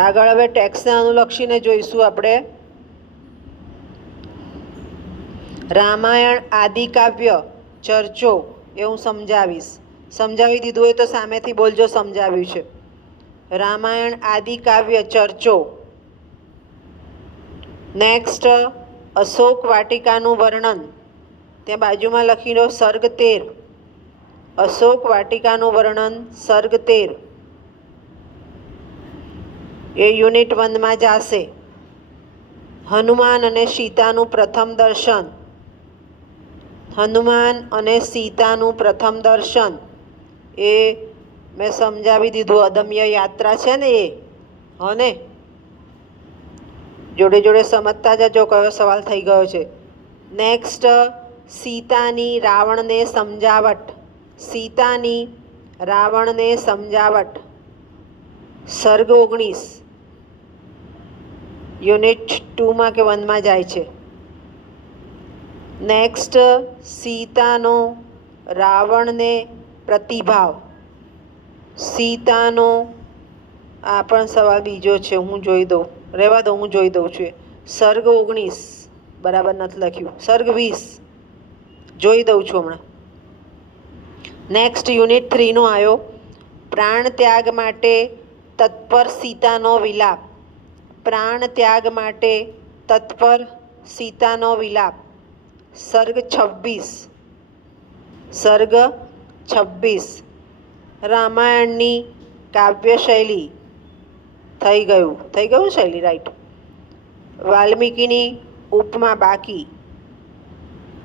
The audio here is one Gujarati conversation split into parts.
આગળ હવે ટેક્સ્ટને અનુલક્ષીને જોઈશું આપણે રામાયણ આદિકાવ્ય ચર્ચો એ હું સમજાવી દીધું હોય તો સામેથી બોલજો સમજાવ્યું છે. રામાયણ આદિકાવ્ય ચર્ચો. નેક્સ્ટ અશોક વાટિકાનું વર્ણન. ત્યાં બાજુમાં લખી લો સર્ગ 13. અશોક વાટિકાનું વર્ણન સર્ગ 13 એ યુનિટ 1 માં જશે. હનુમાન અને સીતાનું પ્રથમ દર્શન. હનુમાન અને સીતાનું પ્રથમ દર્શન એ મેં સમજાવી દીધું. અદમ્ય યાત્રા છે ને એ. હને જોડે જોડે સમજતા જજો કયો સવાલ થઈ ગયો છે. નેક્સ્ટ સીતાની રાવણને સમજાવટ. સીતાની રાવણને સમજાવટ સર્ગ 19 યુનિટ 2 માં કે 1 માં જાય છે. નેક્સ્ટ સીતાનો રાવણને પ્રતિભાવ. સીતાનો આ પણ સવાલ બીજો છે, હું જોઈ દઉં, રહેવા દઉં, હું જોઈ દઉં છું. સર્ગ 19 બરાબર નથી લખ્યું, સર્ગ 20 જોઈ દઉં છું હમણાં. નેક્સ્ટ યુનિટ 3 નો આવ્યો પ્રાણ ત્યાગ માટે તત્પર સીતાનો વિલાપ. પ્રાણ ત્યાગ માટે તત્પર સીતાનો વિલાપ સર્ગ 26. સર્ગ 26 રામાયણની કાવ્ય શૈલી. થઈ ગયું શૈલી, રાઈટ. વાલ્મીકીની ઉપમા બાકી.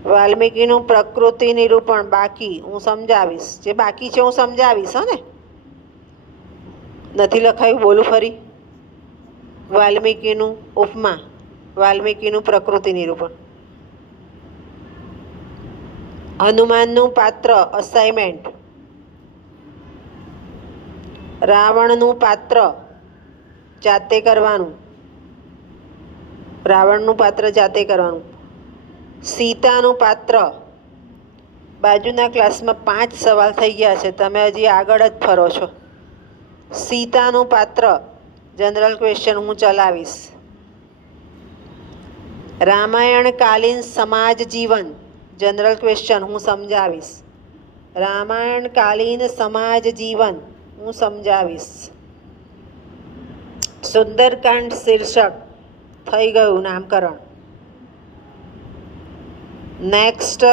વાલ્મીકીનું પ્રકૃતિ નિરૂપણ બાકી, હું સમજાવીશ. જે બાકી છે હું સમજાવીશ. હો ને, નથી લખાયું, બોલું ફરી. વાલ્મીકીનું ઉપમા, વાલ્મીકીનું પ્રકૃતિ નિરૂપણ. હનુમાનનું પાત્ર અસાઇનમેન્ટ. રાવણનું પાત્ર જાતે કરવાનું. રાવણનું પાત્ર જાતે કરવાનું. સીતાનું પાત્ર બાજુના ક્લાસમાં 5 સવાલ થઈ ગયા છે, તમે હજી આગળ જ ફરો છો. સીતાનું પાત્ર જનરલ ક્વેશ્ચન હું ચલાવીશ. રામાયણકાલીન સમાજ જીવન જનરલ ક્વેશ્ચન હું સમજાવીશ. રામાયણકાલીન સમાજ જીવન હું સમજાવીશ. સુંદરકાંડ શીર્ષક થઈ ગયું નામકરણ. નેક્સ્ટ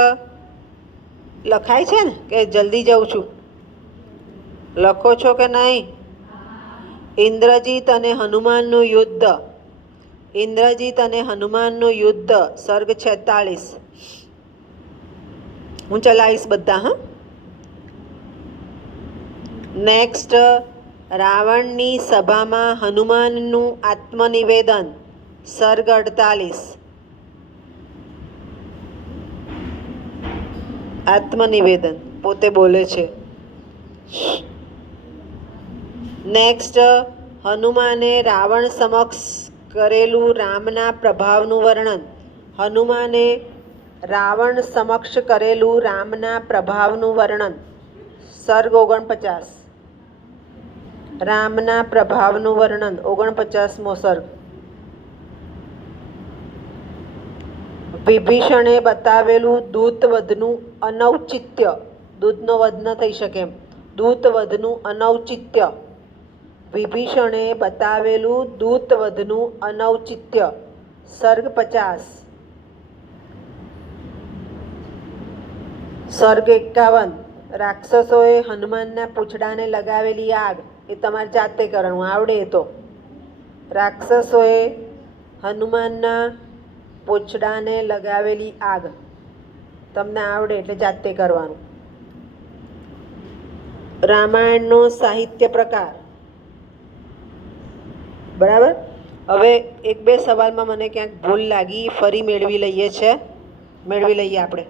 લખાય છે ને કે જલ્દી જાઉં છું? લખો છો કે નહીં? ઇન્દ્રજીત અને હનુમાનનું યુદ્ધ. ઇન્દ્રજીત અને હનુમાનનું યુદ્ધ સર્ગ 46 હું ચલાવીશ બધા. હા. નેક્સ્ટ રાવણની સભામાં હનુમાનનું આત્મનિવેદન સર્ગ 48. આત્મનિવેદન પોતે બોલે છે. નેક્સ્ટ હનુમાને રાવણ સમક્ષ કરેલું રામના પ્રભાવનું વર્ણન. હનુમાને રાવણ સમક્ષ કરેલું રામના પ્રભાવનું વર્ણન સર્ગ 49. રામના પ્રભાવનું વર્ણન 49મો સર્ગ. વિભીષણે બતાવેલું દૂતવધનું અનૌચિત્ય. દૂતનો વધ ન થઈ શકે એમ, દૂતવધનું અનૌચિત્ય. વિભીષણે બતાવેલું દૂતવધનું અનૌચિત્ય સર્ગ 50. સર્ગ 51 રાક્ષસોએ હનુમાનના પૂંછડાને લગાવેલી આગ. એ તમારે જાતે કરવાનું, આવડે એ તો. રાક્ષસોએ હનુમાનના પૂંછડાને લગાવેલી આગ તમને આવડે એટલે જાતે કરવાનું. રામાયણનો સાહિત્ય પ્રકાર. બરાબર. હવે 1-2 સવાલમાં મને ક્યાંક ભૂલ લાગી, ફરી મેળવી લઈએ આપણે.